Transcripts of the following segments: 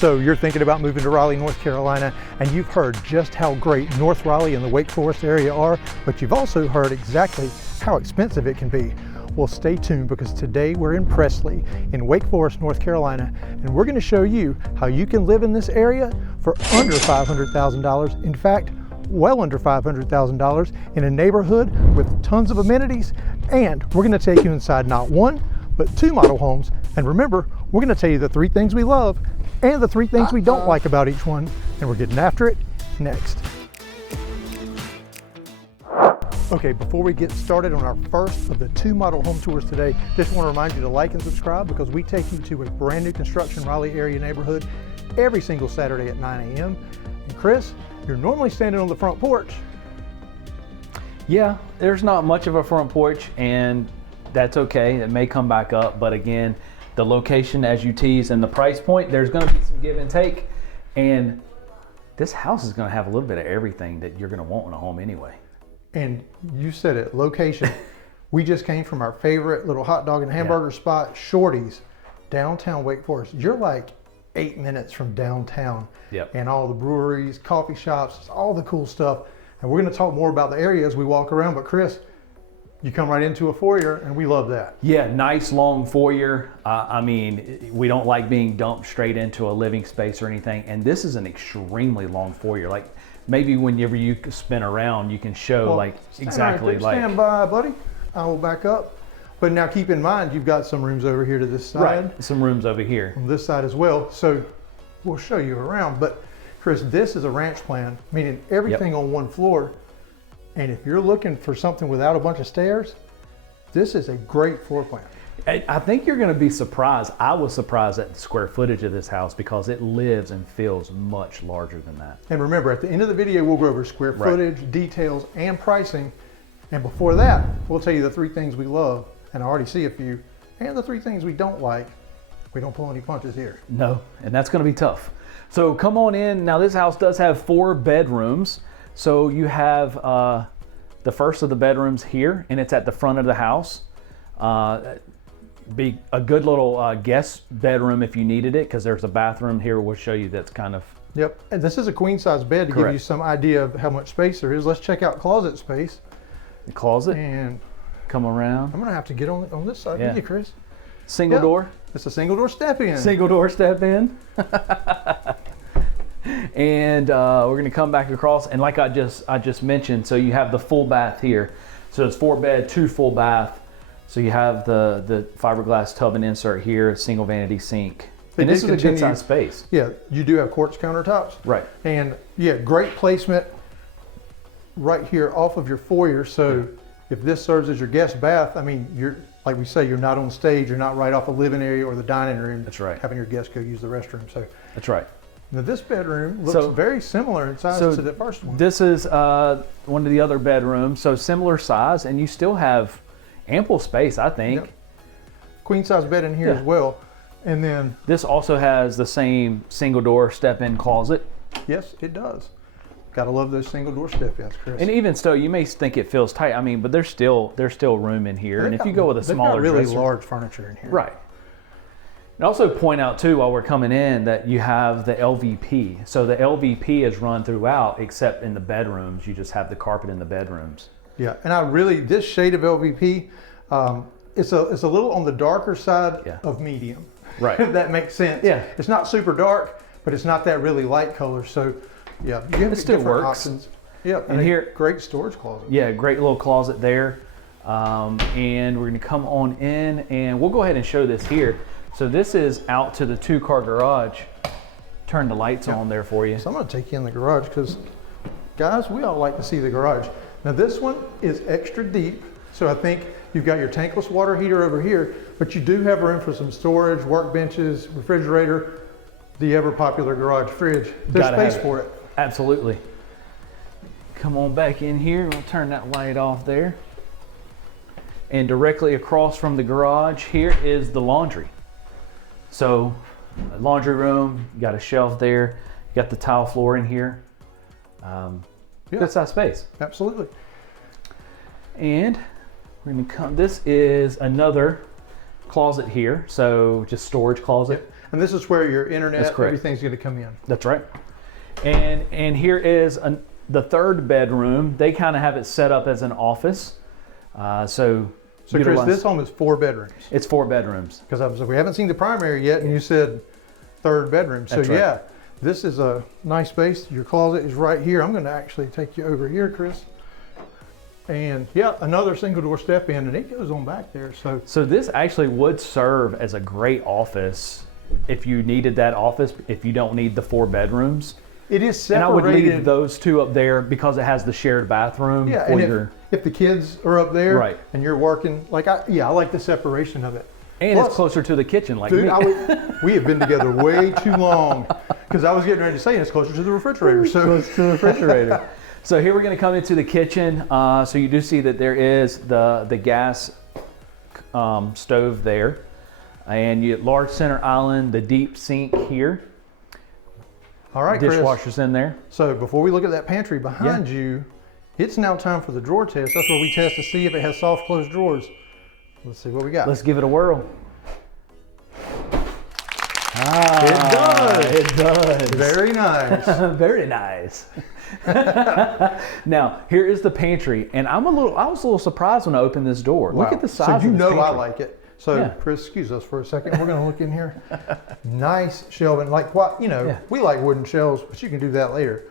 So you're thinking about moving to Raleigh, North Carolina, and you've heard just how great North Raleigh and the Wake Forest area are, but you've also heard exactly how expensive it can be. Well, stay tuned, because today we're in Prestleigh in Wake Forest, North Carolina, and we're going to show you how you can live in this area for under $500,000. In fact, well under $500,000 in a neighborhood with tons of amenities. And we're going to take you inside not one, but two model homes. And remember, we're going to tell you the three things we love and the three things we don't like about each one. And we're getting after it next. Okay, before we get started on our first of the two model home tours today, just want to remind you to like and subscribe, because we take you to a brand new construction Raleigh area neighborhood every single Saturday at 9 a.m. And Chris, you're normally standing on the front porch. Yeah, there's not much of a front porch, and that's okay. It may come back up, but again, the location, as you tease, and the price point, there's going to be some give and take. And this house is going to have a little bit of everything that you're going to want in a home anyway. And you said it, location. We just came from our favorite little hot dog and hamburger spot, Shorty's, downtown Wake Forest. You're like 8 minutes from downtown. Yep. And all the breweries, coffee shops, all the cool stuff. And we're going to talk more about the area as we walk around. But Chris, you come right into a foyer, and we love that. Yeah, nice long foyer. I mean, we don't like being dumped straight into a living space or anything. And this is an extremely long foyer. Like, maybe whenever you spin around, you can show exactly right, stand by, buddy. I will back up. But now keep in mind, you've got some rooms over here to this side. Right, some rooms over here. On this side as well. So we'll show you around. But Chris, this is a ranch plan, meaning everything on one floor. And if you're looking for something without a bunch of stairs, this is a great floor plan. I think you're going to be surprised. I was surprised at the square footage of this house, because it lives and feels much larger than that. And remember, at the end of the video, we'll go over square footage, details, and pricing. And before that, we'll tell you the three things we love, and I already see a few, and the three things we don't like. We don't pull any punches here. No, and that's going to be tough. So come on in. Now, this house does have 4 bedrooms. So you have the first of the bedrooms here, and it's at the front of the house. Be a good little guest bedroom if you needed it, because there's a bathroom here we'll show you that's kind of... Yep, and this is a queen size bed to give you some idea of how much space there is. Let's check out closet space. The closet, and come around. I'm gonna have to get on this side with you, Chris. Single door. It's a single door step in. Single door step in. And we're gonna come back across, and like I just mentioned, so you have the full bath here. So it's 4 bed, 2 full bath. So you have the fiberglass tub and insert here, a single vanity sink. And this is a good size space. Yeah, you do have quartz countertops. Right. And yeah, great placement right here off of your foyer. So if this serves as your guest bath, I mean, you're, like we say, you're not on stage, you're not right off a living area or the dining room. That's right. Having your guests go use the restroom. So that's right. Now this bedroom looks very similar in size to the first one. This is one of the other bedrooms, so similar size, and you still have ample space, I think. Yep. Queen size bed in here as well. And then this also has the same single door step-in closet. Yes, it does. Gotta love those single door step-ins, Chris. And even so, you may think it feels tight. I mean, but there's still room in here. And if you go with a smaller really large furniture in here. Right. And also point out too, while we're coming in, that you have the LVP. So the LVP is run throughout, except in the bedrooms. You just have the carpet in the bedrooms. Yeah, and this shade of LVP, it's a little on the darker side of medium. Right. If that makes sense. Yeah. It's not super dark, but it's not that really light color. So yeah, you have still different works. options. Yeah, and here, great storage closet. Yeah, great little closet there. And we're gonna come on in, and we'll go ahead and show this here. So this is out to the 2-car garage. Turn the lights on there for you. So I'm gonna take you in the garage, because guys, we all like to see the garage. Now this one is extra deep, so I think you've got your tankless water heater over here, but you do have room for some storage, workbenches, refrigerator, the ever popular garage fridge. There's space for it. Absolutely. Come on back in here. We'll turn that light off there. And directly across from the garage here is the laundry. So laundry room, you got a shelf there, you got the tile floor in here. Good size space. Absolutely. And We're gonna come, this is another closet here, so just storage closet. And this is where your internet, That's correct. everything's going to come in. That's right. And here is the third bedroom. They kind of have it set up as an office. So Chris, this home is 4 bedrooms. It's 4 bedrooms. Because we haven't seen the primary yet, and you said third bedroom. So That's right. yeah, this is a nice space. Your closet is right here. I'm going to actually take you over here, Chris. And yeah, another single door step in, and it goes on back there. So this actually would serve as a great office if you needed that office, if you don't need the 4 bedrooms. It is separated. And I would leave those 2 up there because it has the shared bathroom. Yeah, for and if the kids are up there, right, and you're working, like I like the separation of it. And plus, it's closer to the kitchen, like dude, me. We have been together way too long, because I was getting ready to say it's closer to the refrigerator. So close to the refrigerator. So here we're going to come into the kitchen. So you do see that there is the gas stove there, and you large center island, the deep sink here. All right, dishwashers Chris. in there. So before we look at that pantry behind you, it's now time for the drawer test. That's where we test to see if it has soft closed drawers. Let's see what we got. Let's give it a whirl. It does. It does. Very nice. Very nice. Now, here is the pantry, and I was a little surprised when I opened this door. Wow. Look at the size of this pantry. I like it. So, Chris, excuse us for a second. We're going to look in here. Nice shelving. Like what, we like wooden shelves, but you can do that later.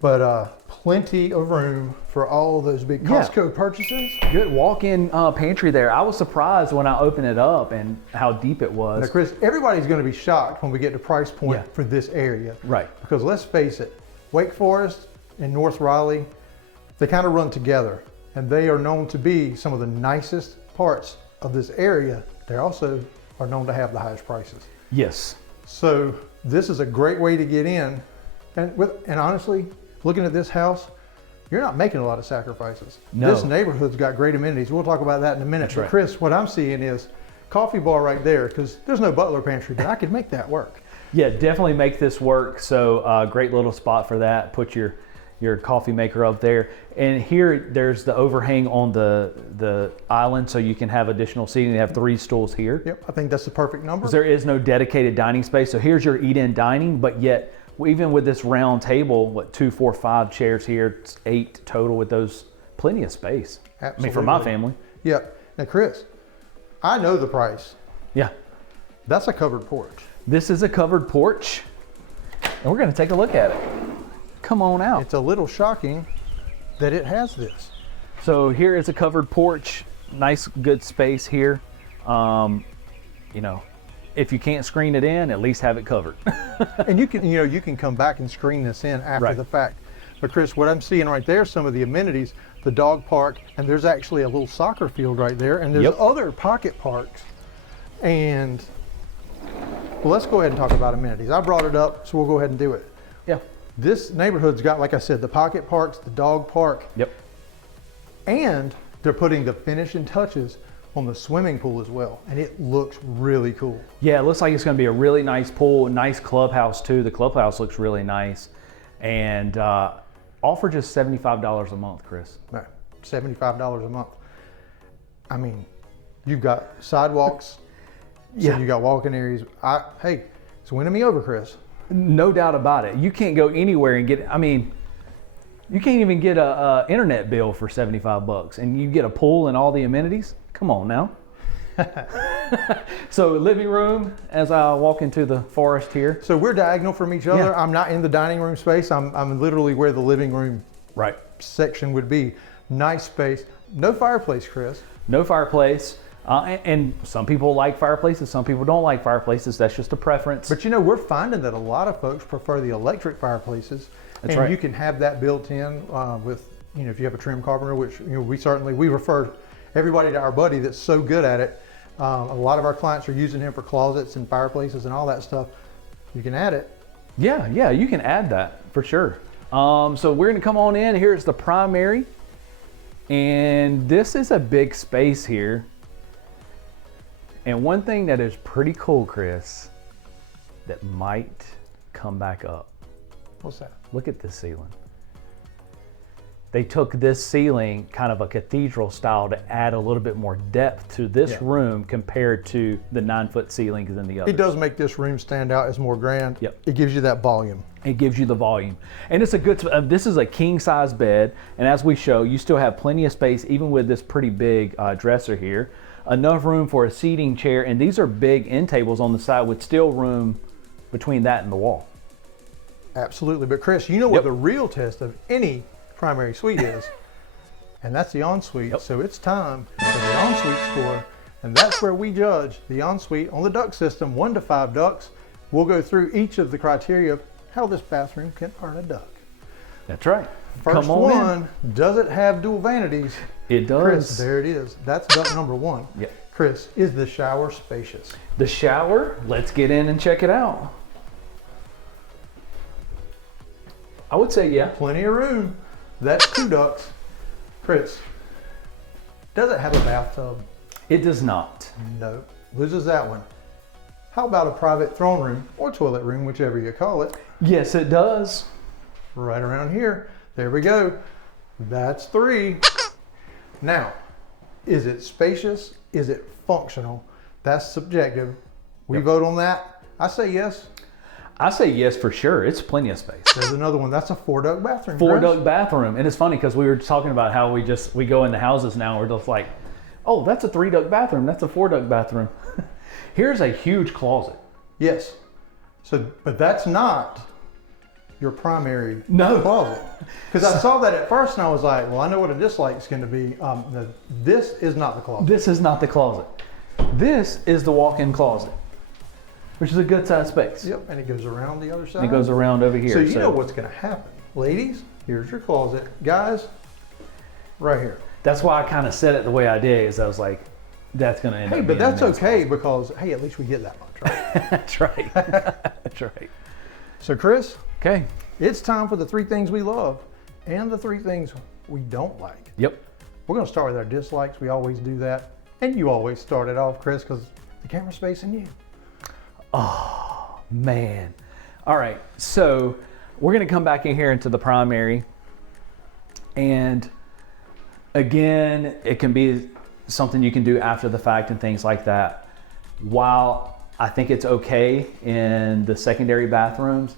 But plenty of room for all those big Costco purchases. Good walk-in pantry there. I was surprised when I opened it up and how deep it was. Now, Chris, everybody's going to be shocked when we get to price point for this area. Right. Because let's face it, Wake Forest and North Raleigh, they kind of run together. And they are known to be some of the nicest parts of this area. They also are known to have the highest prices. Yes. So this is a great way to get in. And honestly, looking at this house, you're not making a lot of sacrifices. No. This neighborhood's got great amenities. We'll talk about that in a minute. That's but right. Chris, what I'm seeing is coffee bar right there, because there's no butler pantry, but I could make that work. Yeah, definitely make this work. So great little spot for that. Put your coffee maker up there. And here there's the overhang on the island, so you can have additional seating. They have 3 stools here. Yep, I think that's the perfect number. There is no dedicated dining space. So here's your eat-in dining, but yet even with this round table, 2, 4, 5 chairs here, it's 8 total with those, plenty of space. Absolutely. I mean, for my family. Yep. Now, Chris, I know the price. Yeah. That's a covered porch. This is a covered porch, and we're going to take a look at it. Come on out. It's a little shocking that it has this. So here is a covered porch. Nice, good space here. If you can't screen it in, at least have it covered. And you can come back and screen this in after the fact. But Chris, what I'm seeing right there, some of the amenities, the dog park, and there's actually a little soccer field right there, and there's other pocket parks. And well, let's go ahead and talk about amenities. I brought it up, so we'll go ahead and do it. Yeah. This neighborhood's got, like I said, the pocket parks, the dog park. Yep. And they're putting the finishing touches on the swimming pool as well, and it looks really cool. Yeah, it looks like it's going to be a really nice pool, nice clubhouse too. The clubhouse looks really nice, and all for just $75 a month, Chris. Right, $75 a month. I mean, you've got sidewalks, so you got walking areas. Hey, it's winning me over, Chris. No doubt about it. You can't go anywhere and get. I mean, you can't even get a internet bill for $75, and you get a pool and all the amenities. Come on now. So living room, as I walk into the forest here. So we're diagonal from each other. I'm not in the dining room space. I'm literally where the living room section would be. Nice space. No fireplace, Chris. No fireplace. And some people like fireplaces, some people don't like fireplaces. That's just a preference. But we're finding that a lot of folks prefer the electric fireplaces. That's right. You can have that built in with, if you have a trim carpenter, which we refer everybody to our buddy that's so good at it. A lot of our clients are using him for closets and fireplaces and all that stuff. You can add it. Yeah, you can add that for sure. So we're gonna come on in. Here's the primary. And this is a big space here. And one thing that is pretty cool, Chris, that might come back up. What's that? Look at this ceiling. they took this ceiling, kind of a cathedral style, to add a little bit more depth to this room compared to the 9-foot ceilings in the other. It does make this room stand out as more grand. Yep. It gives you that volume. It gives you the volume. And it's a good, this is a king size bed. And as we show, you still have plenty of space, even with this pretty big dresser here. Enough room for a seating chair. And these are big end tables on the side with still room between that and the wall. Absolutely. But Chris, you know what the real test of any primary suite is, and that's the ensuite. Yep. So it's time for the ensuite score, and that's where we judge the ensuite on the duct system, 1 to 5 ducts. We'll go through each of the criteria of how this bathroom can earn a duct. That's right. First one, does it have dual vanities? It does. Chris, there it is. That's duct number 1. Yep. Chris, is the shower spacious? The shower, let's get in and check it out. I would say yeah. Plenty of room. That's 2 ducts. Chris, does it have a bathtub? It does not. No, loses that one. How about a private throne room or toilet room, whichever you call it? Yes, it does. Right around here. There we go. That's 3. Now, is it spacious? Is it functional? That's subjective. We vote on that. I say yes. I say yes for sure. It's plenty of space. There's another one. That's a 4-duct bathroom. 4-duct bathroom. And it's funny because we were talking about how we go into houses now. We're just like, oh, that's a 3-duct bathroom. That's a 4-duct bathroom. Here's a huge closet. Yes. So, but that's not your primary closet. Because I saw that at first and I was like, well, I know what a dislike is going to be. No, this is not the closet. This is not the closet. This is the walk-in closet, which is a good size space. Yep, and it goes around the other side. It goes around over here. So you know what's going to happen. Ladies, here's your closet. Guys, right here. That's why I kind of said it the way I did, is I was like, that's going to end up being but that's a nice okay because, hey, at least we get that much, right? That's right. That's right. So Chris, okay, it's time for the 3 things we love and the 3 things we don't like. Yep. We're going to start with our dislikes. We always do that. And you always start it off, Chris, because the camera's facing you. Oh, man. All right, so we're going to come back in here into the primary. And again, it can be something you can do after the fact and things like that. While I think it's okay in the secondary bathrooms,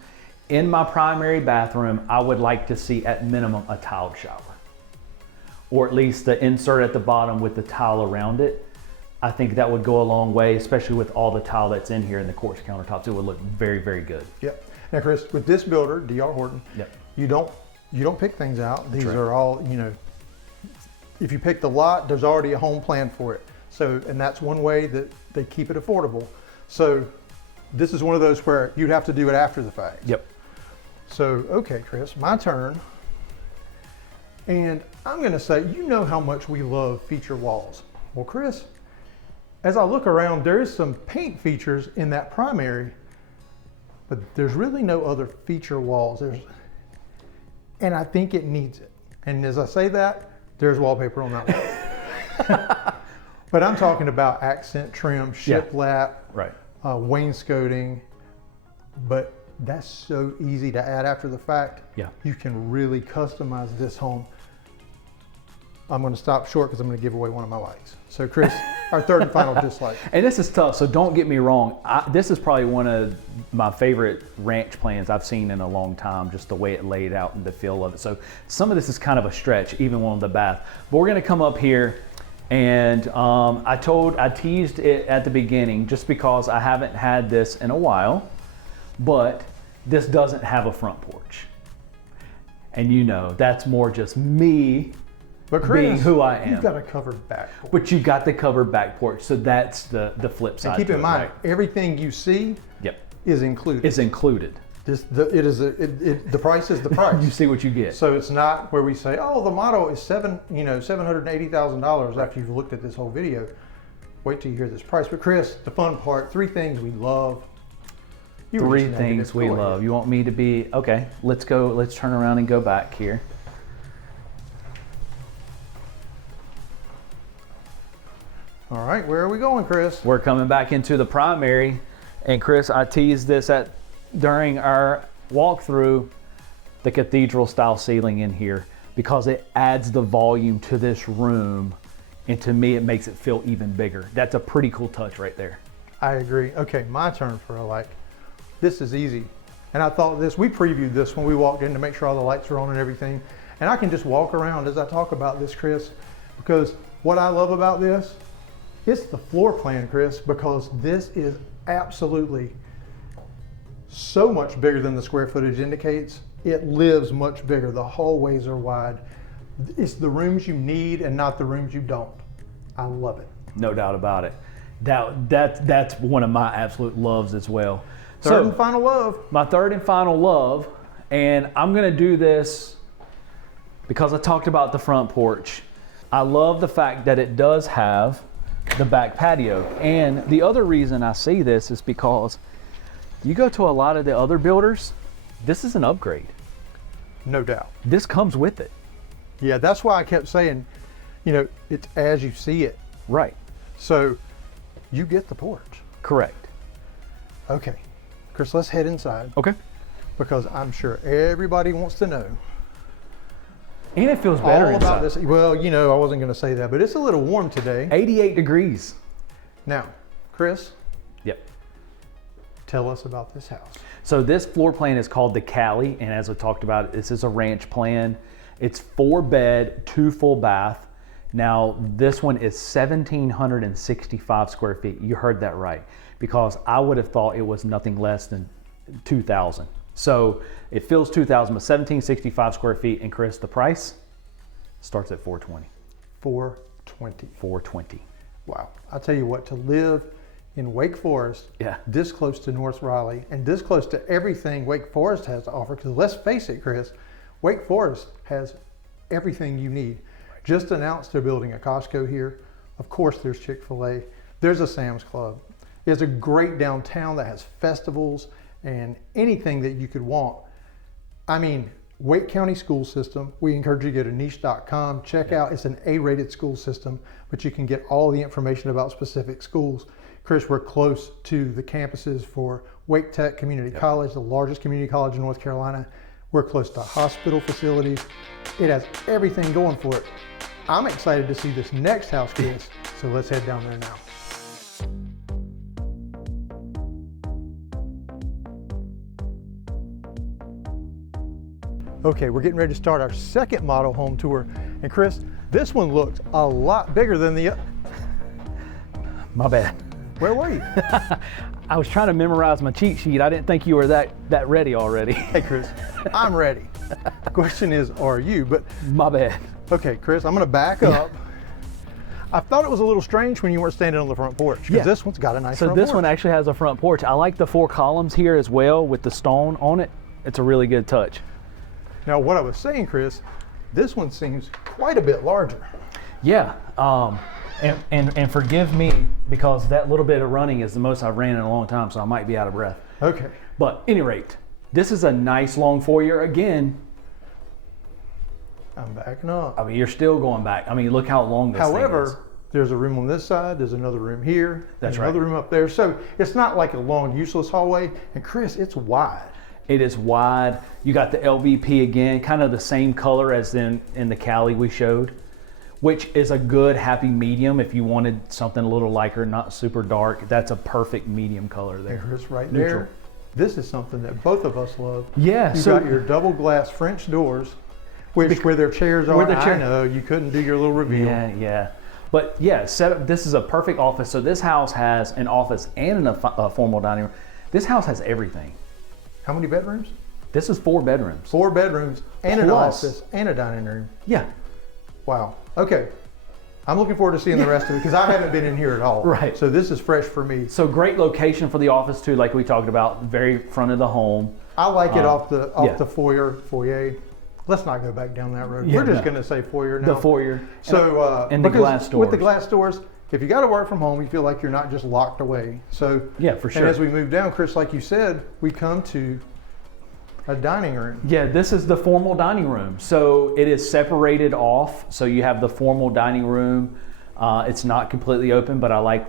in my primary bathroom, I would like to see at minimum a tiled shower, or at least the insert at the bottom with the tile around it. I think that would go a long way, especially with all the tile that's in here and the quartz countertops. It would look very, very good. Yep. Now, Chris, with this builder, D.R. Horton, you don't pick things out. These are all, if you pick the lot, there's already a home plan for it. So, and that's one way that they keep it affordable. So this is one of those where you'd have to do it after the fact. Yep. So, okay, Chris, my turn. And I'm going to say, you know how much we love feature walls. Well, Chris, as I look around, there is some paint features in that primary, but there's really no other feature walls. And I think it needs it. And as I say that, there's wallpaper on that wall. But I'm talking about accent trim, shiplap, right, wainscoting, but that's so easy to add after the fact. Yeah. You can really customize this home. I'm going to stop short because I'm going to give away one of my likes. So Chris, our third and final dislike. And this is tough, so don't get me wrong. This is probably one of my favorite ranch plans I've seen in a long time, just the way it laid out and the feel of it. So some of this is kind of a stretch, even on the bath. But we're going to come up here, and I teased it at the beginning just because I haven't had this in a while, but this doesn't have a front porch. And that's more just me. But Chris, being who I am. You've got a covered back porch. But you got the covered back porch, so that's the flip side. And keep in mind, right? everything you see is included. It's included. The price is the price. You see what you get. So it's not where we say, oh, the model is $780,000 after you've looked at this whole video. Wait till you hear this price. But Chris, the fun part, 3 things we love. 3 things we love. You want me to be, okay, let's go, let's turn around and go back here. All right, where are we going, Chris? We're coming back into the primary, and Chris, I teased this during our walkthrough, the cathedral style ceiling in here. because it adds the volume to this room, and to me it makes it feel even bigger. That's a pretty cool touch right there. I agree. Okay, my turn for a light. This is easy. And I thought we previewed this when we walked in to make sure all the lights are on and everything. And I can just walk around as I talk about this, Chris, because what I love about this, it's the floor plan, Chris, because this is absolutely so much bigger than the square footage indicates. It lives much bigger. The hallways are wide. It's the rooms you need and not the rooms you don't. I love it. No doubt about it. That's one of my absolute loves as well. Third and final love. My third and final love, and I'm gonna do this because I talked about the front porch. I love the fact that it does have the back patio. And the other reason I see this is because you go to a lot of the other builders, this is an upgrade. No doubt. This comes with it. Yeah, that's why I kept saying, you know, it's as you see it. Right. So you get the porch. Correct. Okay, Chris, let's head inside. Okay. Because I'm sure everybody wants to know And it feels better all about inside. this. Well, you know, I wasn't going to say that, but it's a little warm today. 88 degrees. Now, Chris, Yep. tell us about this house. So this floor plan is called the Cali, and as I talked about, this is a ranch plan. It's 4 bed, 2 full bath. Now this one is 1,765 square feet. You heard that right, because I would have thought it was nothing less than 2,000. So it feels 2,000, but 1,765 square feet. And Chris, the price starts at $420. $420. $420. Wow. I'll tell you what, to live in Wake Forest, Yeah. this close to North Raleigh, and this close to everything Wake Forest has to offer, because let's face it, Chris, Wake Forest has everything you need. Just announced they're building a Costco here. Of course, there's Chick-fil-A. There's a Sam's Club. There's a great downtown that has festivals and anything that you could want. I mean, Wake County school system, we encourage you to go to niche.com, check out, it's an A-rated school system, but you can get all the information about specific schools. Chris, we're close to the campuses for Wake Tech Community College, the largest community college in North Carolina. We're close to hospital facilities. It has everything going for it. I'm excited to see this next house, Chris, so let's head down there now. Okay, we're getting ready to start our second model home tour. And Chris, this one looks a lot bigger than the... My bad. Where were you? I was trying to memorize my cheat sheet. I didn't think you were that ready already. Hey Chris, I'm ready. The question is, are you? But My bad. okay, Chris, I'm gonna back up. I thought it was a little strange when you weren't standing on the front porch, because Yeah. this one's got a nice So front this porch. one actually has a front porch. I like the 4 columns here as well with the stone on it. It's a really good touch. Now, what I was saying, Chris, this one seems quite a bit larger. Yeah, and forgive me, because that little bit of running is the most I've ran in a long time, so I might be out of breath. Okay. But any rate, this is a nice long foyer. Again, I'm backing up. I mean, you're still going back. I mean, look how long this thing is. However, there's a room on this side, there's another room here, That's there's another room up there. So it's not like a long, useless hallway. And Chris, it's wide. It is wide. You got the LVP again, kind of the same color as in the Cali we showed, which is a good happy medium. If you wanted something a little lighter, not super dark, that's a perfect medium color there. And Chris, right Neutral. there, this is something that both of us love. Yeah, You so got your double glass French doors, which where their chairs are. Where the chair- I know you couldn't do your little reveal. yeah. But yeah, this is a perfect office. So this house has an office and a formal dining room. This house has everything. How many bedrooms? This is 4 bedrooms. 4 bedrooms and an Plus- office and a dining room. Yeah, Wow. Okay. I'm looking forward to seeing the rest of it because I haven't been in here at all. Right. So this is fresh for me. so great location for the office too, like we talked about, very front of the home. I like it off yeah. the foyer. Let's not go back down that road. Yeah, We're just no. going to say foyer now. The foyer. So and the because glass doors. with the glass doors, if you got to work from home, you feel like you're not just locked away. So Yeah, for sure. And as we move down, Chris, like you said, we come to a dining room. Yeah, this is the formal dining room. So it is separated off. So you have the formal dining room. It's not completely open, but I like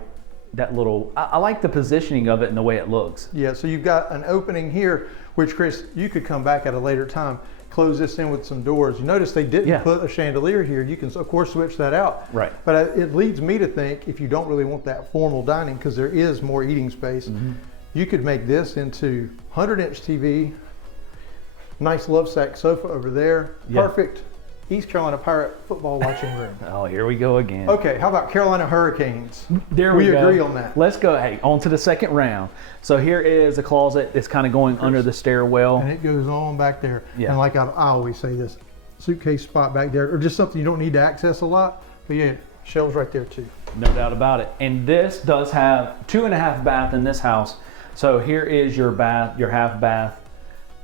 I like the positioning of it and the way it looks. Yeah, so you've got an opening here, which Chris, you could come back at a later time, close this in with some doors. You notice they didn't put a chandelier here. You can of course switch that out. Right. But it leads me to think, if you don't really want that formal dining, because there is more eating space, you could make this into 100-inch TV, nice love sack sofa over there, perfect East Carolina Pirate football watching room. Oh, here we go again. Okay, how about Carolina Hurricanes? There we go. We agree on that. Let's go, hey, on to the second round. So here is a closet that's kind of going under the stairwell. And it goes on back there. Yeah. And like I always say, this suitcase spot back there, or just something you don't need to access a lot, but yeah, shelves right there too. No doubt about it. And this does have 2.5 bath in this house. So here is your bath, your half bath.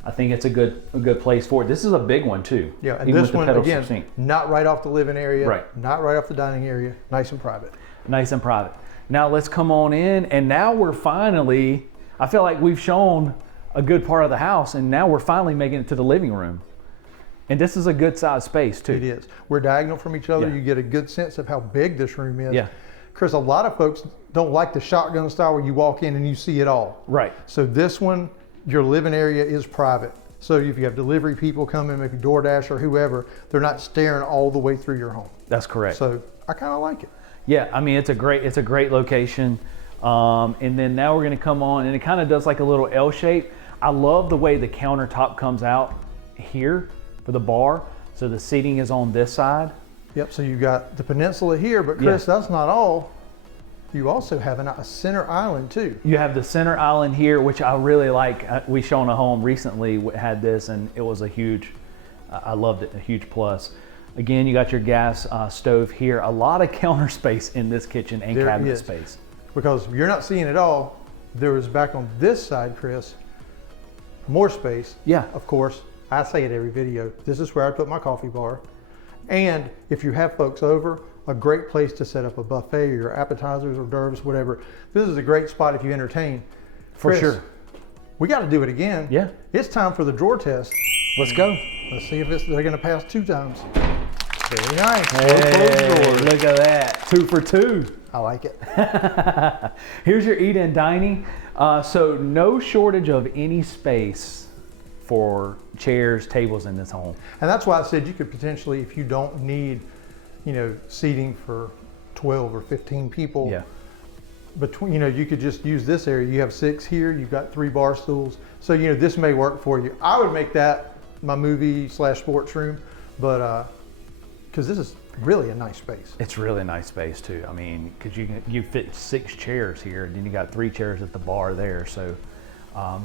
I think it's a good place for it. This is a big one too. Yeah, and this one again, not right off the living area, right? Not right off the dining area, nice and private. Nice and private. Now let's come on in, and now we're finally, I feel like we've shown a good part of the house, and now we're finally making it to the living room. And this is a good size space too. It is. We're diagonal from each other. Yeah. You get a good sense of how big this room is. Yeah. Chris, a lot of folks don't like the shotgun style where you walk in and you see it all. Right. So this one, your living area is private. So if you have delivery people coming, maybe DoorDash or whoever, they're not staring all the way through your home. That's correct. So I kind of like it. Yeah, I mean, it's a great location. And then now we're gonna come on, and it kind of does like a little L shape. I love the way the countertop comes out here for the bar. So the seating is on this side. Yep, so you got the peninsula here, but Chris, that's not all. You also have a center island too. You have the center island here, which I really like. We shown a home recently had this, and it was a huge, I loved it, a huge plus. Again, you got your gas stove here. A lot of counter space in this kitchen and cabinet space. Because you're not seeing it all. There is back on this side, Chris, more space. Yeah. Of course, I say it every video. This is where I put my coffee bar. And if you have folks over, a great place to set up a buffet or your appetizers, hors d'oeuvres, whatever. This is a great spot if you entertain. For sure. We got to do it again. Yeah. It's time for the drawer test. Let's go. Let's see if they're going to pass 2 times. Very nice. Hey, look at that. 2 for 2. I like it. Here's your eat-in dining. So no shortage of any space for chairs, tables in this home. And that's why I said you could potentially, if you don't need, seating for 12 or 15 people. Yeah. Between, you could just use this area. You have 6 here. You've got 3 bar stools. So, this may work for you. I would make that my movie/sports room, but because this is really a nice space. It's really a nice space too. I mean, because you fit 6 chairs here, and then you got 3 chairs at the bar there. So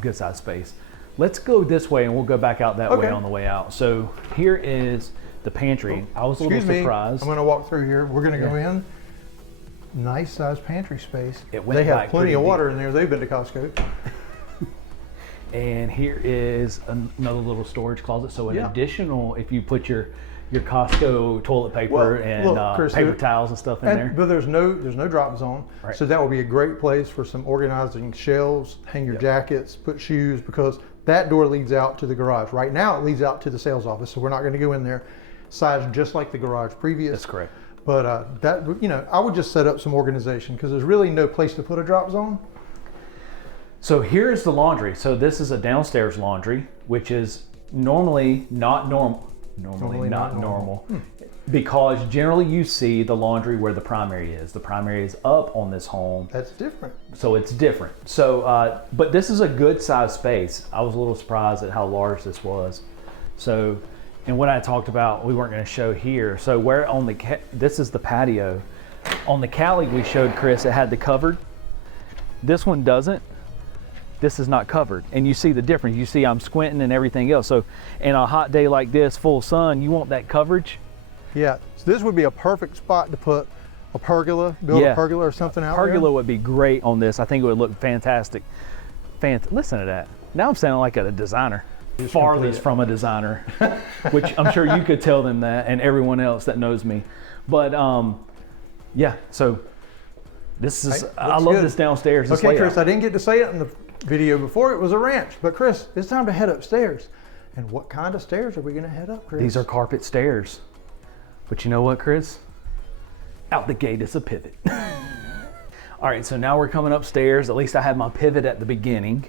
good size space. Let's go this way, and we'll go back out that way on the way out. So here is the pantry. I was a little surprised. I'm going to walk through here. We're going to go in. Nice size pantry space. They have plenty of water in there. They've been to Costco. And here is another little storage closet. So an additional, if you put your Costco toilet paper and Chris, paper towels and stuff in there. But there's no drop zone. Right. So that will be a great place for some organizing shelves, hang your jackets, put shoes, because that door leads out to the garage. Right now it leads out to the sales office, so we're not going to go in there. Sized just like the garage previous. That's correct. But I would just set up some organization, because there's really no place to put a drop zone. So here's the laundry. So this is a downstairs laundry, which is normally not normal. Normally not normal. Because generally you see the laundry where the primary is. The primary is up on this home. That's different. So it's different. So, but this is a good size space. I was a little surprised at how large this was. So, and what I talked about, we weren't going to show here. So where on this is the patio. On the Cali we showed Chris, it had the covered. This one doesn't. This is not covered, and you see the difference. You see I'm squinting and everything else. So in a hot day like this, full sun, you want that coverage. Yeah, so this would be a perfect spot to put a pergola, build a pergola or something out there. Pergola would be great on this. I think it would look fantastic. Listen to that. Now I'm sounding like a designer. Farthest from a designer, which I'm sure you could tell them that, and everyone else that knows me. But yeah, so this is, I love this downstairs. Okay, Chris, I didn't get to say it in the video before. It was a ranch, but Chris, it's time to head upstairs. And what kind of stairs are we going to head up, Chris? These are carpet stairs. But you know what, Chris? Out the gate is a pivot. All right, so now we're coming upstairs. At least I have my pivot at the beginning.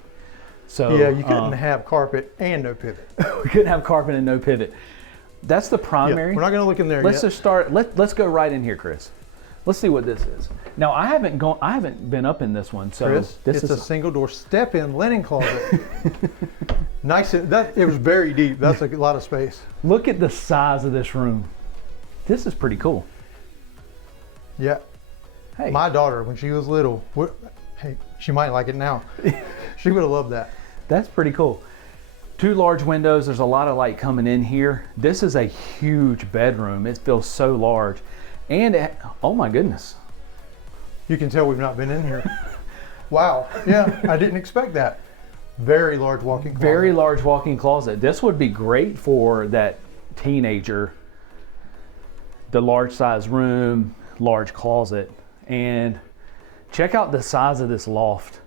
So yeah, you couldn't have carpet and no pivot. we couldn't have carpet and no pivot. That's the primary. Yeah, we're not going to look in there Let's yet. just start. Let's go right in here, Chris. Let's see what this is. Now I haven't been up in this one, so Chris, this it's is a single door step-in linen closet. Nice. It was very deep. That's a lot of space. Look at the size of this room. This is pretty cool. Yeah. Hey, My daughter, when she was little, hey, she might like it now. She would have loved that. that's pretty cool. 2 large windows. There's a lot of light coming in here. This is a huge bedroom. It feels so large, and oh my goodness. You can tell we've not been in here. Wow. Yeah, I didn't expect that. Very large walk-in closet. Very large walk-in closet. This would be great for that teenager. The large size room, large closet, and check out the size of this loft.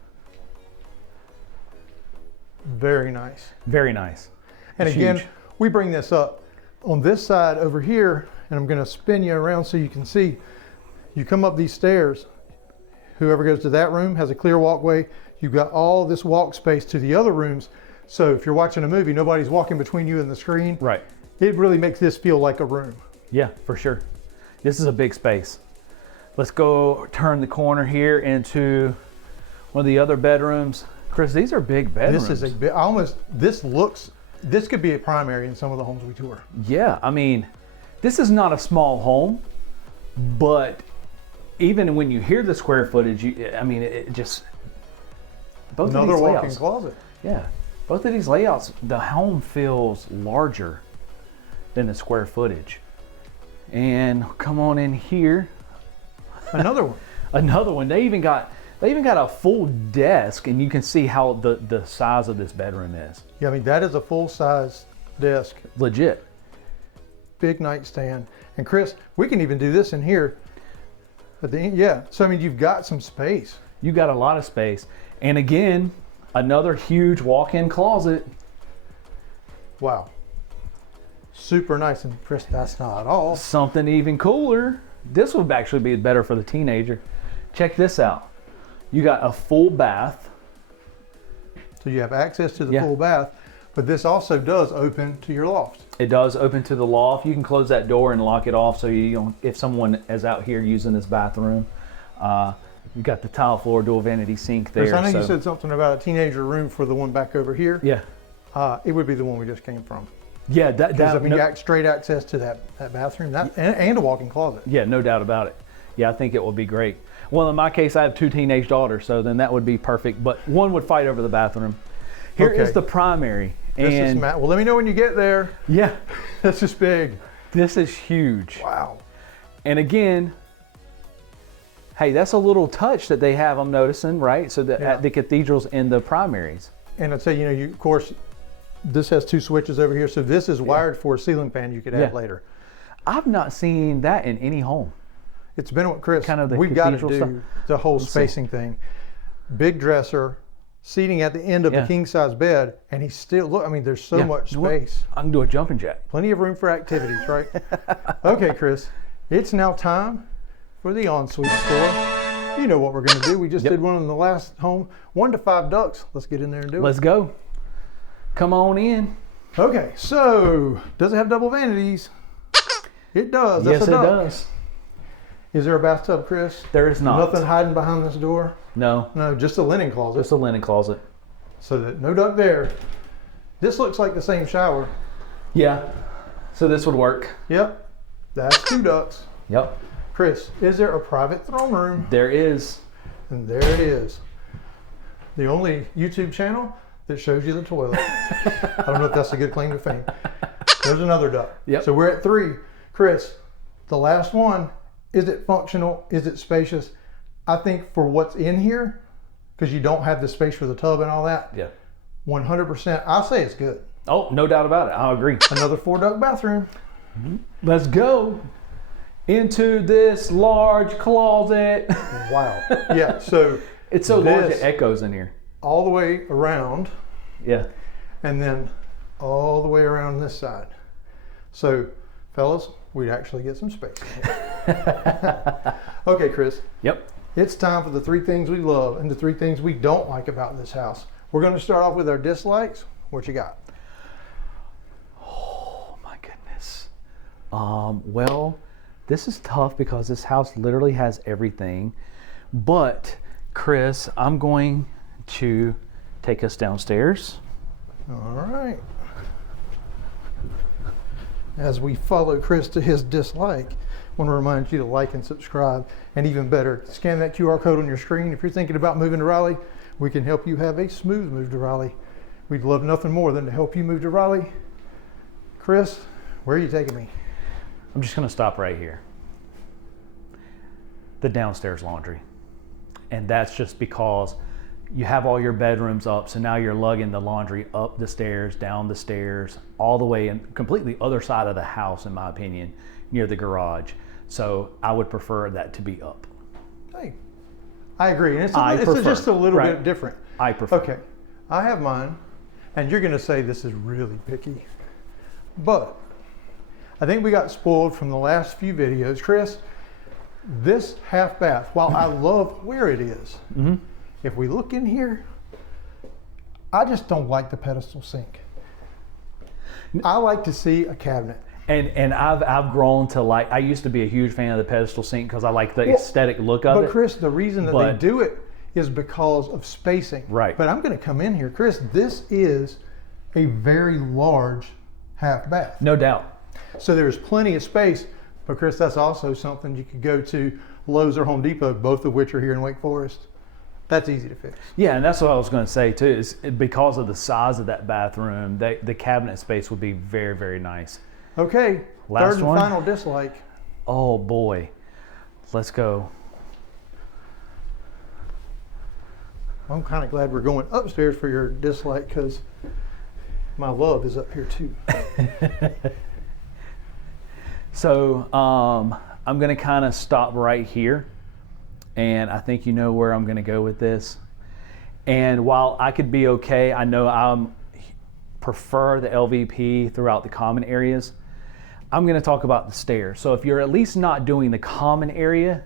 Very nice. Very nice. And It's again, huge. we bring this up on this side over here, and I'm going to spin you around so you can see. You come up these stairs, whoever goes to that room has a clear walkway. You've got all this walk space to the other rooms. So if you're watching a movie, nobody's walking between you and the screen. Right. It really makes this feel like a room. Yeah, for sure. This is a big space. Let's go turn the corner here into one of the other bedrooms. Chris, these are big bedrooms. This is a bit, this could be a primary in some of the homes we tour. Yeah, I mean, this is not a small home, but even when you hear the square footage, it just, both of Another these walk-in layouts, closet. yeah, both of these layouts, the home feels larger than the square footage. And come on in here. Another one. Another one. They even got a full desk, and you can see how the size of this bedroom is. Yeah, I mean, that is a full-size desk. Legit. Big nightstand. And Chris, we can even do this in here. At the end, yeah. So I mean, you've got some space. You got a lot of space. And again, another huge walk-in closet. Wow. Super nice. And Chris, that's not all. Something even cooler. This would actually be better for the teenager. Check this out. You got a full bath. So you have access to the Yeah. full bath, but this also does open to your loft. It does open to the loft. You can close that door and lock it off, so you don't, if someone is out here using this bathroom, you got the tile floor, dual vanity sink there. Chris, I know so- you said something about a teenager room for the one back over here. Yeah. It would be the one we just came from. Yeah, Because I mean, you got straight access to that bathroom and a walk-in closet. yeah, no doubt about it. Yeah, I think it would be great. Well, in my case, I have 2 teenage daughters, so then that would be perfect. But one would fight over the bathroom. Here is Okay. the primary. This is And well, let me know when you get there. yeah, This is big. this is huge. Wow. And again, hey, that's a little touch that they have, I'm noticing, right? So that Yeah. at the cathedrals and the primaries. And I'd say, of course, this has 2 switches over here. So this is wired for a ceiling fan you could add Yeah. later. I've not seen that in any home. It's been with Chris. Kind of the We've got to cathedral do stuff. the whole see. spacing thing. Big dresser, seating at the end of Yeah. the king size bed, and he's still look. I mean, there's so Yeah. much Do it. space. I can do a jumping jack. Plenty of room for activities, right? Okay, Chris. It's now time for the ensuite store. You know what we're going to do. We just Yep. did one in the last home. 1 to 5 ducks. Let's get in there and do Let's go. Come on in. it. Okay, so does it have double vanities? It does. That's Yes, a it duck. does. Is there a bathtub, Chris? There is not. Nothing hiding behind this door? No, No, just a linen closet. just a linen closet. So that no duck there. This looks like the same shower. Yeah. So this would work. Yep, that's 2 ducks. Yep. Chris, is there a private throne room? There is. And there it is. The only YouTube channel that shows you the toilet. I don't know if that's a good claim to fame. There's another duck. Yep. So we're at 3. Chris, the last one, is it functional? Is it spacious? I think for what's in here, because you don't have the space for the tub and all that, Yeah. 100%, I'll say it's good. Oh, no doubt about it. I'll agree. Another 4 duck bathroom. Let's go into this large closet. Wow. Yeah, so It's so large This- it echoes in here. all the way around, Yeah. and then all the way around this side. So, fellas, we'd actually get some space. Okay, Chris, Yep. It's time for the 3 things we love and the 3 things we don't like about this house. We're going to start off with our dislikes. What you got? Oh my goodness. Well, this is tough because this house literally has everything. But Chris, I'm going to take us downstairs. All right. As we follow Chris to his dislike, I want to remind you to like and subscribe, and even better, scan that QR code on your screen. If you're thinking about moving to Raleigh, we can help you have a smooth move to Raleigh. We'd love nothing more than to help you move to Raleigh. Chris, where are you taking me? I'm just going to stop right here. The downstairs laundry. And that's just because you have all your bedrooms up, so now you're lugging the laundry up the stairs, down the stairs, all the way and completely other side of the house, in my opinion, near the garage. So I would prefer that to be up. Hey, I agree. And it's just a little bit different. I prefer. Okay, I have mine, and you're going to say this is really picky, but I think we got spoiled from the last few videos. Chris, this half bath, while I love where it is, if we look in here, I just don't like the pedestal sink. I like to see a cabinet. And I've grown to like, I used to be a huge fan of the pedestal sink because I like the aesthetic look of it. But Chris, the reason that they do it is because of spacing. Right. But I'm going to come in here. Chris, this is a very large half bath. No doubt. So there's plenty of space. But Chris, that's also something you could go to Lowe's or Home Depot, both of which are here in Wake Forest. That's easy to fix. Yeah, and that's what I was going to say too, is because of the size of that bathroom, the cabinet space would be very, very nice. Okay, Last third and one. final dislike. Oh boy, let's go. I'm kind of glad we're going upstairs for your dislike because my love is up here too. So I'm going to kind of stop right here, and I think you know where I'm going to go with this. And while I could be okay, I know I prefer the LVP throughout the common areas. I'm going to talk about the stairs. So if you're at least not doing the common area,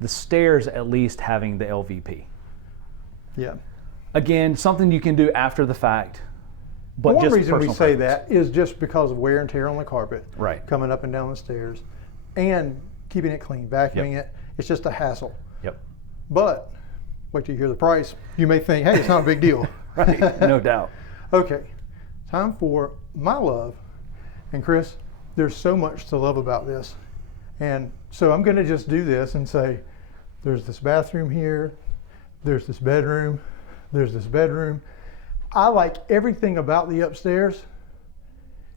the stairs at least having the LVP. Yeah. Again, something you can do after the fact. But one just reason we personal say preference. that is just because of wear and tear on the carpet. Right. Coming up and down the stairs and keeping it clean, vacuuming it. It's just a hassle. Yep. But wait till you hear the price. You may think, hey, it's not a big deal. Right, no doubt. Okay, time for my love. And Chris, there's so much to love about this. And so I'm going to just do this and say, there's this bathroom here, there's this bedroom, there's this bedroom. I like everything about the upstairs.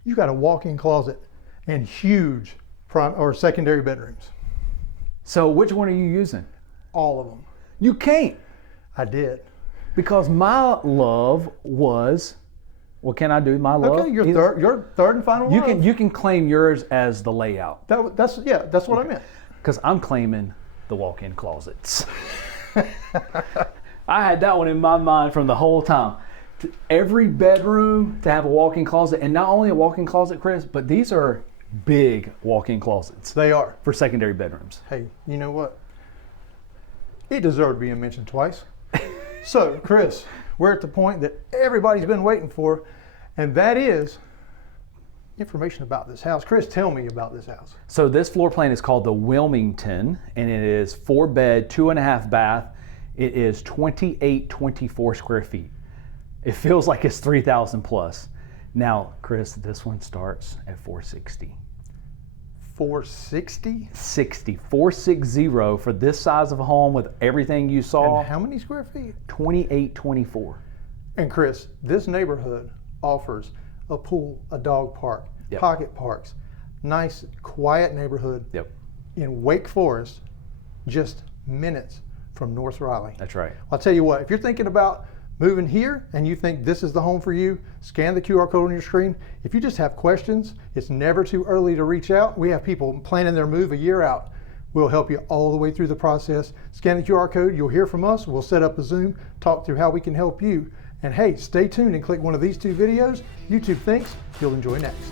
You got a walk-in closet and huge secondary bedrooms. So which one are you using? All of them. You can't. I did. Because my love was, well, can I do my love? Okay, your third and final love. You can claim yours as the layout. That's what I meant. Because I'm claiming the walk-in closets. I had that one in my mind from the whole time. Every bedroom to have a walk-in closet, and not only a walk-in closet, Chris, but these are big walk-in closets. They are. For secondary bedrooms. Hey, you know what? It deserved being mentioned twice. So, Chris, we're at the point that everybody's been waiting for, and that is information about this house. Chris, tell me about this house. So this floor plan is called the Wilmington, and it is 4-bed, 2.5 bath. It is 2824 square feet. It feels like it's 3,000 plus. Now, Chris, this one starts at 460. 460? 460 for this size of a home with everything you saw. And how many square feet? 2824. And Chris, this neighborhood offers a pool, a dog park, pocket parks, nice, quiet neighborhood in Wake Forest, just minutes from North Raleigh. That's right. I'll tell you what, if you're thinking about moving here and you think this is the home for you, scan the QR code on your screen. If you just have questions, it's never too early to reach out. We have people planning their move a year out. We'll help you all the way through the process. Scan the QR code, you'll hear from us. We'll set up a Zoom, talk through how we can help you. And hey, stay tuned and click one of these 2 videos YouTube thinks you'll enjoy next.